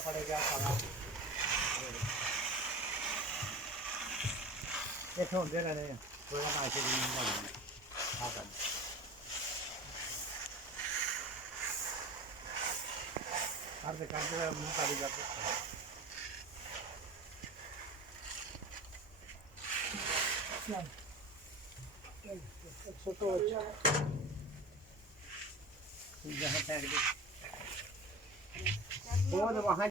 पड़ेगा सारा इतने होंगे रहने थोड़ा ना ऐसे भी नहीं करते मुँह काली जाते छोटो यहाँ फेंक दे वो वहाँ